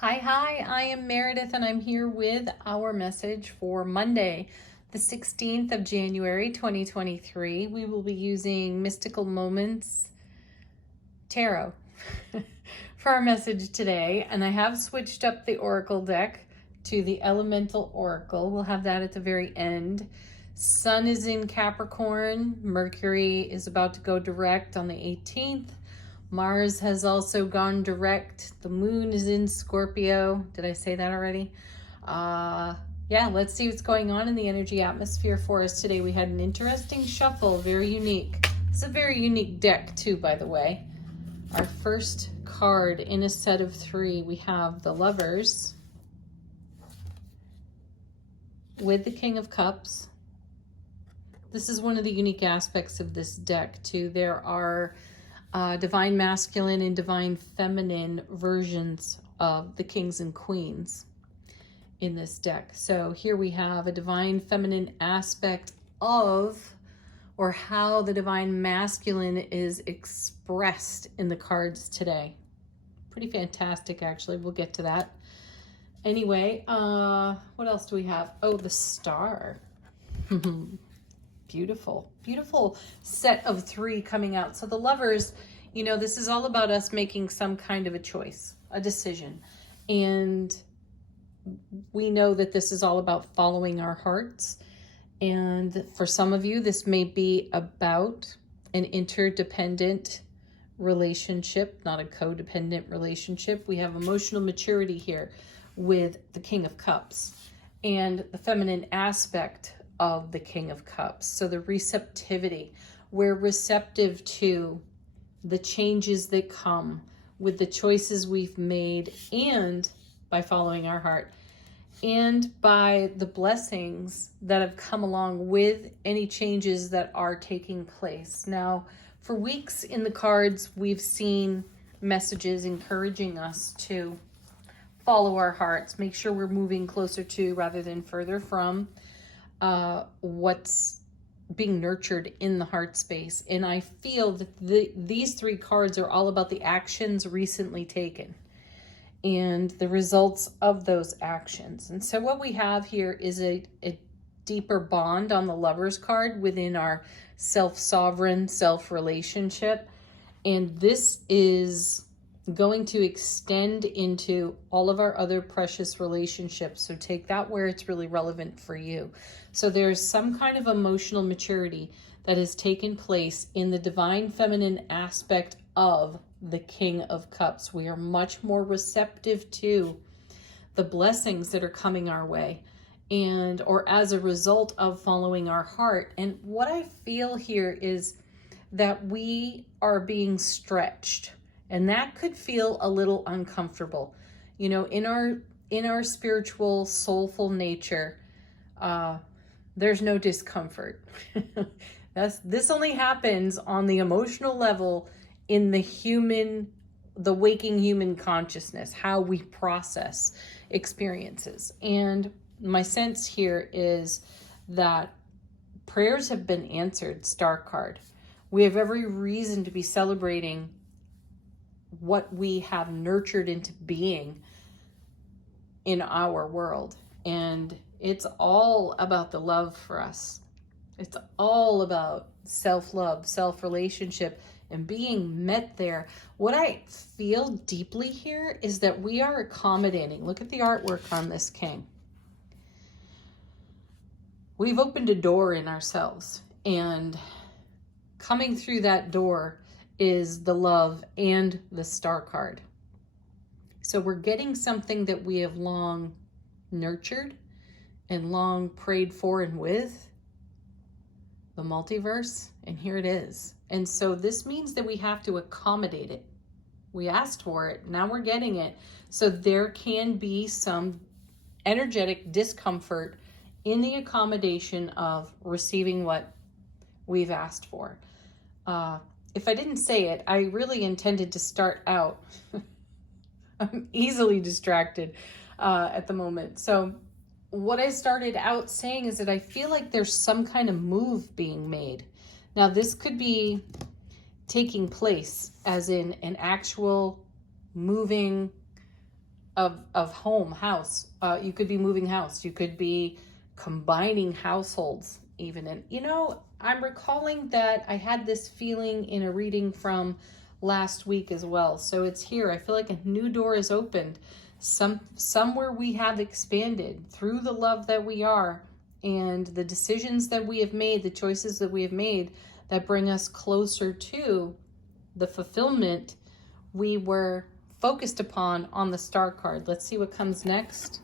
Hi, I am Meredith and I'm here with our message for Monday, the 16th of January, 2023. We will be using Mystical Moments Tarot for our message today, and I have switched up the Oracle deck to the Elemental Oracle. We'll have that at the very end. Sun is in Capricorn, Mercury is about to go direct on the 18th. Mars has also gone direct. The moon is in Scorpio. Did I say that already? Yeah, let's see what's going on in the energy atmosphere for us today. We had an interesting shuffle, very unique. It's a very unique deck too, by the way. Our first card in a set of three, we have the Lovers with the King of Cups. This is one of the unique aspects of this deck too. There are divine masculine and divine feminine versions of the kings and queens in this deck. So here we have a divine feminine aspect of, or how the divine masculine is expressed in the cards today. Pretty fantastic, actually. We'll get to that. Anyway, what else do we have? Oh, the Star. Beautiful set of three coming out. So the Lovers, you know, this is all about us making some kind of a choice, a decision. And we know that this is all about following our hearts. And for some of you, this may be about an interdependent relationship, not a codependent relationship. We have emotional maturity here with the King of Cups and the feminine aspect of the King of Cups. So the receptivity, we're receptive to the changes that come with the choices we've made, and by following our heart, and by the blessings that have come along with any changes that are taking place. Now, for weeks in the cards, we've seen messages encouraging us to follow our hearts, make sure we're moving closer to rather than further from what's being nurtured in the heart space. And I feel that these three cards are all about the actions recently taken and the results of those actions. And so what we have here is a deeper bond on the Lovers card within our self-sovereign self-relationship. And this is going to extend into all of our other precious relationships. So take that where it's really relevant for you. So there's some kind of emotional maturity that has taken place in the divine feminine aspect of the King of Cups. We are much more receptive to the blessings that are coming our way, and or as a result of following our heart. And what I feel here is that we are being stretched. And that could feel a little uncomfortable. You know, in our spiritual, soulful nature, there's no discomfort. This only happens on the emotional level in the waking human consciousness, how we process experiences. And my sense here is that prayers have been answered, Star card. We have every reason to be celebrating what we have nurtured into being in our world. And it's all about the love for us. It's all about self-love, self-relationship, and being met there. What I feel deeply here is that we are accommodating. Look at the artwork on this king. We've opened a door in ourselves, and coming through that door is the love and the Star card. So we're getting something that we have long nurtured and long prayed for and with, the multiverse, and here it is. And so this means that we have to accommodate it. We asked for it, now we're getting it. So there can be some energetic discomfort in the accommodation of receiving what we've asked for. If I didn't say it, I really intended to start out. I'm easily distracted at the moment. So what I started out saying is that I feel like there's some kind of move being made. Now, this could be taking place as in an actual moving of home, house. You could be moving house. You could be combining households even. And, you know, I'm recalling that I had this feeling in a reading from last week as well. So it's here. I feel like a new door is opened. Somewhere we have expanded through the love that we are and the decisions that we have made, the choices that we have made that bring us closer to the fulfillment we were focused upon on the star card. Let's see what comes next.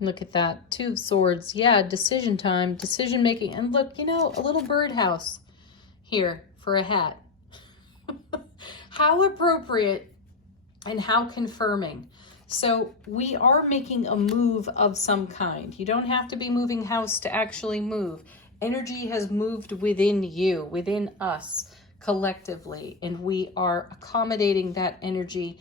Look at that. Two of Swords. Yeah, decision time, decision making. And look, you know, a little birdhouse here for a hat. How appropriate and how confirming. So we are making a move of some kind. You don't have to be moving house to actually move. Energy has moved within you, within us collectively, and we are accommodating that energy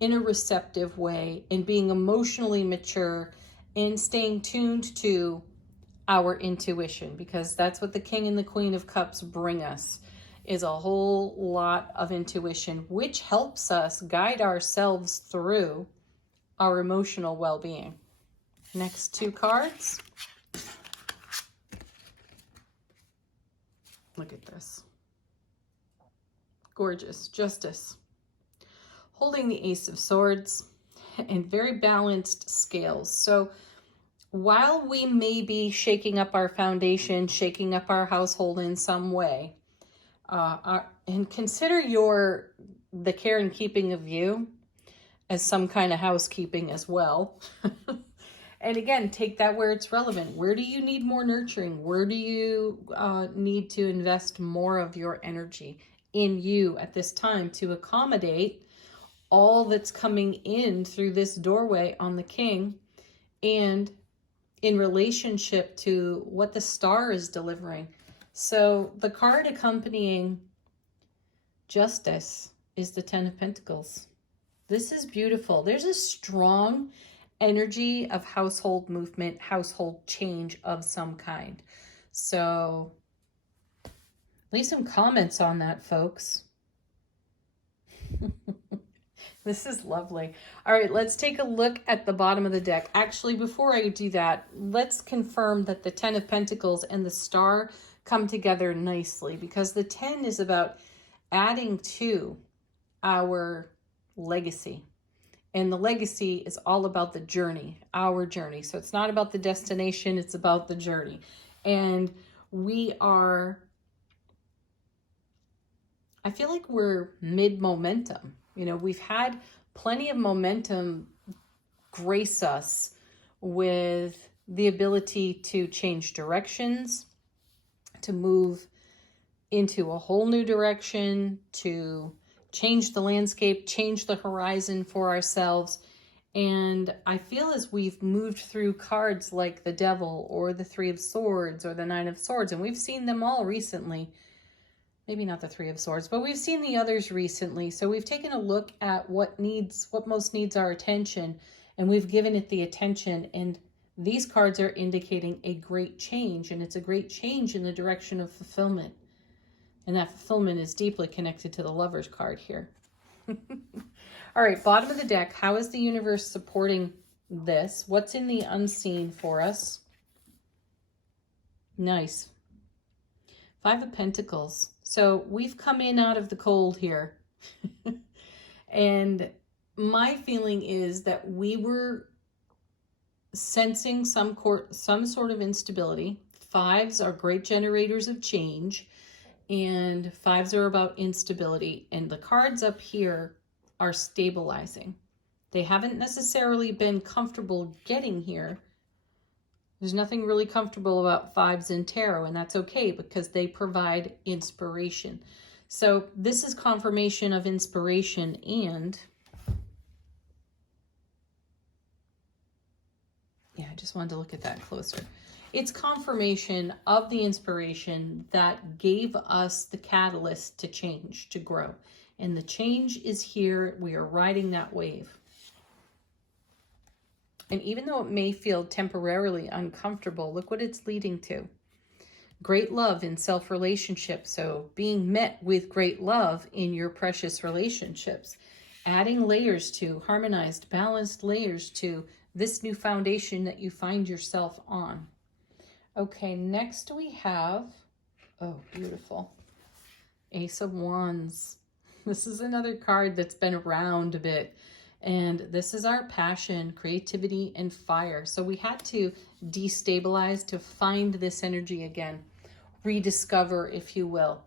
in a receptive way and being emotionally mature and staying tuned to our intuition, because that's what the King and the Queen of Cups bring us, is a whole lot of intuition, which helps us guide ourselves through our emotional well-being. Next two cards. Look at this. Gorgeous. Justice. Holding the Ace of Swords and very balanced scales. So while we may be shaking up our foundation, shaking up our household in some way, and consider the care and keeping of you as some kind of housekeeping as well. And again, take that where it's relevant. Where do you need more nurturing? Where do you need to invest more of your energy in you at this time to accommodate all that's coming in through this doorway on the King, and in relationship to what the star is delivering? So the card accompanying Justice is the Ten of Pentacles. This is beautiful. There's a strong energy of household movement, household change of some kind. So leave some comments on that, folks. This is lovely. All right, let's take a look at the bottom of the deck. Actually, before I do that, let's confirm that the Ten of Pentacles and the Star come together nicely, because the 10 is about adding to our legacy. And the legacy is all about the journey, our journey. So it's not about the destination, it's about the journey. And I feel like we're mid-momentum. You know, we've had plenty of momentum grace us with the ability to change directions, to move into a whole new direction, to change the landscape, change the horizon for ourselves. And I feel as we've moved through cards like the Devil or the Three of Swords or the Nine of Swords, and we've seen them all recently, maybe not the Three of Swords, but we've seen the others recently. So we've taken a look at what most needs our attention, and we've given it the attention. And these cards are indicating a great change, and it's a great change in the direction of fulfillment. And that fulfillment is deeply connected to the Lover's card here. All right, bottom of the deck. How is the universe supporting this? What's in the unseen for us? Nice. Five of Pentacles. So we've come in out of the cold here. And my feeling is that we were sensing some sort of instability. Fives are great generators of change. And fives are about instability. And the cards up here are stabilizing. They haven't necessarily been comfortable getting here. There's nothing really comfortable about fives in tarot, and that's okay because they provide inspiration. So this is confirmation of inspiration, and yeah, I just wanted to look at that closer. It's confirmation of the inspiration that gave us the catalyst to change, to grow. And the change is here. We are riding that wave. And even though it may feel temporarily uncomfortable, look what it's leading to. Great love in self-relationships. So being met with great love in your precious relationships. adding layers to, harmonized, balanced layers to this new foundation that you find yourself on. Okay, next we have, oh, beautiful, Ace of Wands. This is another card that's been around a bit. And this is our passion, creativity, and fire. So we had to destabilize to find this energy again. Rediscover, if you will,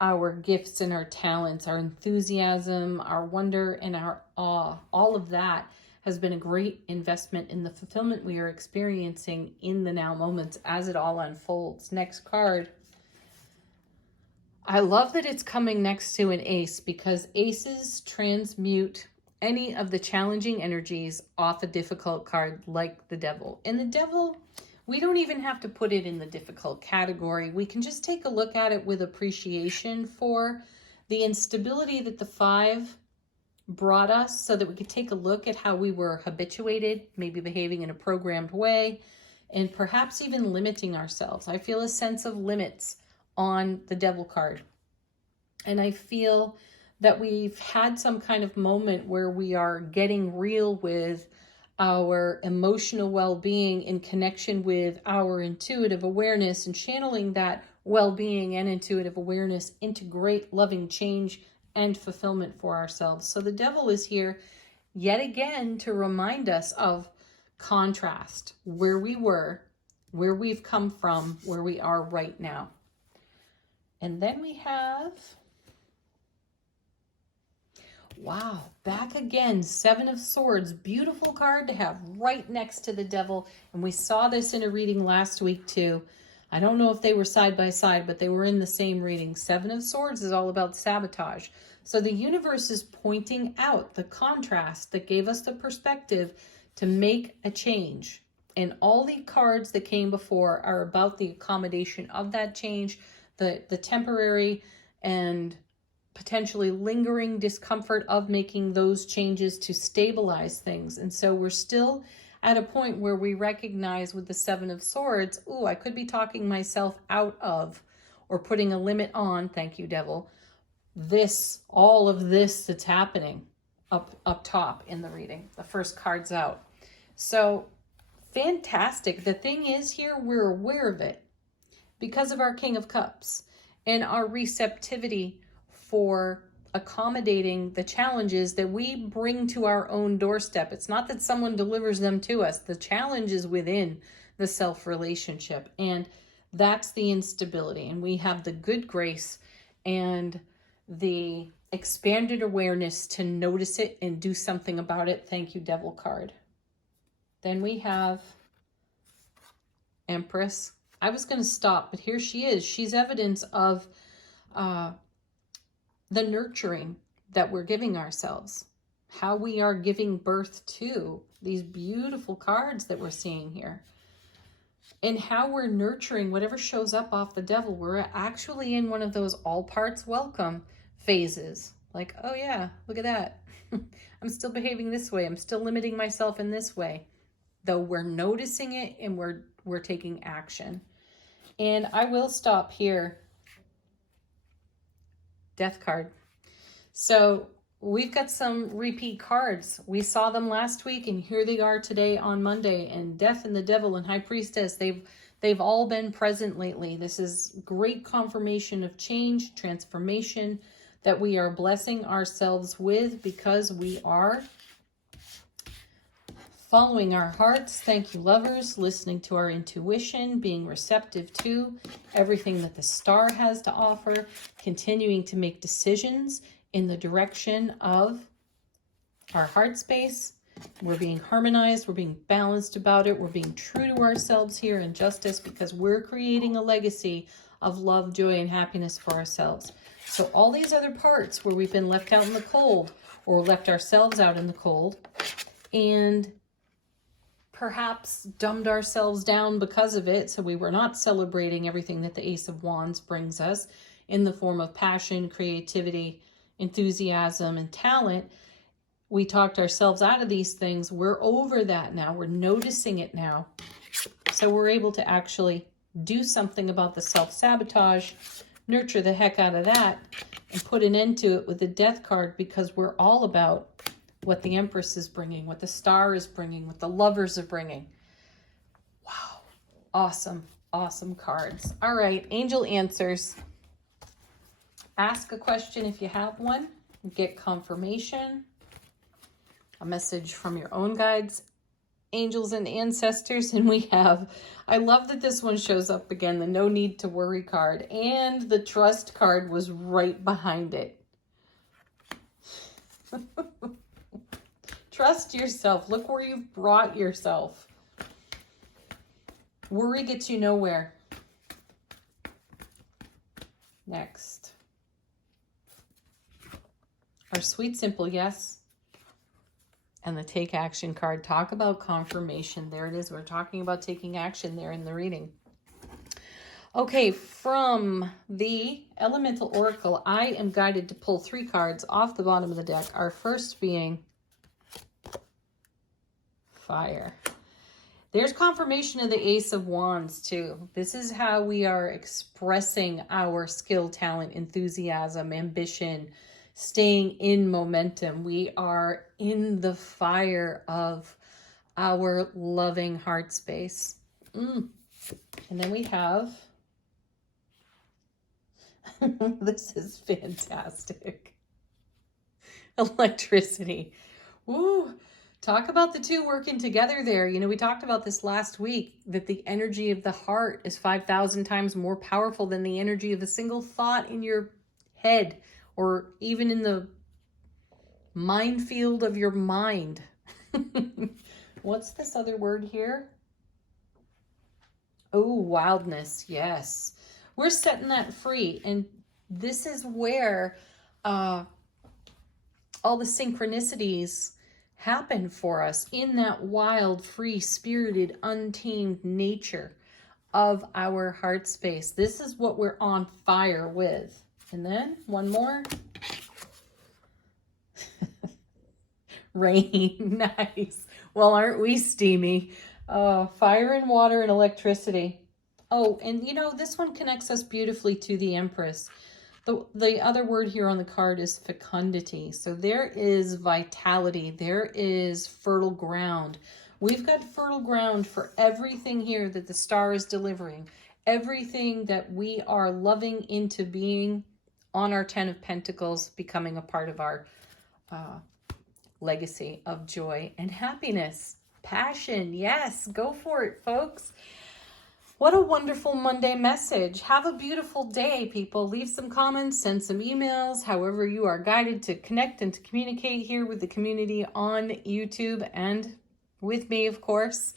our gifts and our talents, our enthusiasm, our wonder, and our awe. All of that has been a great investment in the fulfillment we are experiencing in the now moments as it all unfolds. Next card. I love that it's coming next to an ace, because aces transmute any of the challenging energies off a difficult card like the devil. And the devil, we don't even have to put it in the difficult category. We can just take a look at it with appreciation for the instability that the 5 brought us, so that we could take a look at how we were habituated, maybe behaving in a programmed way, and perhaps even limiting ourselves. I feel a sense of limits on the devil card. And I feel that we've had some kind of moment where we are getting real with our emotional well-being in connection with our intuitive awareness, and channeling that well-being and intuitive awareness into great loving change and fulfillment for ourselves. So the devil is here yet again to remind us of contrast, where we were, where we've come from, where we are right now. And then we have, wow, back again, 7 of Swords. Beautiful card to have right next to the devil. And we saw this in a reading last week too. I don't know if they were side by side, but they were in the same reading. 7 of Swords is all about sabotage. So the universe is pointing out the contrast that gave us the perspective to make a change. And all the cards that came before are about the accommodation of that change, the temporary and potentially lingering discomfort of making those changes to stabilize things. And so we're still at a point where we recognize with the 7 of Swords, ooh, I could be talking myself out of, or putting a limit on, thank you, devil, all of this that's happening up top in the reading. The first card's out. So fantastic. The thing is here, we're aware of it because of our King of Cups and our receptivity for accommodating the challenges that we bring to our own doorstep. It's not that someone delivers them to us. The challenge is within the self-relationship, and that's the instability. And we have the good grace and the expanded awareness to notice it and do something about it. Thank you, devil card. Then we have Empress. I was going to stop, but here she is. She's evidence of the nurturing that we're giving ourselves, how we are giving birth to these beautiful cards that we're seeing here, and how we're nurturing whatever shows up off the devil. We're actually in one of those all parts welcome phases. Like, oh yeah, look at that. I'm still behaving this way. I'm still limiting myself in this way. Though we're noticing it and we're taking action. And I will stop here. Death card. So we've got some repeat cards. We saw them last week, and here they are today on Monday. And Death and the Devil and High Priestess, they've all been present lately. This is great confirmation of change, transformation that we are blessing ourselves with, because we are following our hearts. Thank you, lovers. Listening to our intuition, being receptive to everything that the star has to offer, continuing to make decisions in the direction of our heart space. We're being harmonized. We're being balanced about it. We're being true to ourselves here in justice, because we're creating a legacy of love, joy, and happiness for ourselves. So all these other parts where we've been left out in the cold, or left ourselves out in the cold, and perhaps dumbed ourselves down because of it, so we were not celebrating everything that the Ace of Wands brings us in the form of passion, creativity, enthusiasm, and talent. We talked ourselves out of these things. We're over that now. We're noticing it now. So we're able to actually do something about the self-sabotage, nurture the heck out of that, and put an end to it with the Death card, because we're all about what the Empress is bringing, what the Star is bringing, what the Lovers are bringing. Wow. Awesome. Awesome cards. All right. Angel answers. Ask a question if you have one. Get confirmation. A message from your own guides, angels, and ancestors. And we have, I love that this one shows up again, the no need to worry card. And the trust card was right behind it. Trust yourself. Look where you've brought yourself. Worry gets you nowhere. Next. Our sweet, simple yes. And the take action card. Talk about confirmation. There it is. We're talking about taking action there in the reading. Okay, from the Elemental Oracle, I am guided to pull 3 cards off the bottom of the deck. Our first being Fire. There's confirmation of the Ace of Wands too. This is how we are expressing our skill, talent, enthusiasm, ambition, staying in momentum. We are in the fire of our loving heart space. And then we have, this is fantastic. Electricity. Woo! Talk about the two working together there. You know, we talked about this last week, that the energy of the heart is 5,000 times more powerful than the energy of a single thought in your head, or even in the minefield of your mind. What's this other word here? Oh, wildness. Yes. We're setting that free. And this is where all the synchronicities happen for us, in that wild, free, spirited, untamed nature of our heart space. This is what we're on fire with. And then one more. Rain. Nice. Well, aren't we steamy? Fire and water and electricity. Oh, and you know, this one connects us beautifully to the Empress. The other word here on the card is fecundity. So there is vitality. There is fertile ground. We've got fertile ground for everything here that the Star is delivering. Everything that we are loving into being on our 10 of Pentacles, becoming a part of our legacy of joy and happiness. Passion. Yes, go for it, folks. What a wonderful Monday message. Have a beautiful day, people. Leave some comments, send some emails, however you are guided to connect and to communicate here with the community on YouTube and with me, of course.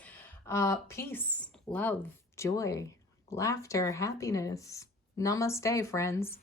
Peace, love, joy, laughter, happiness. Namaste, friends.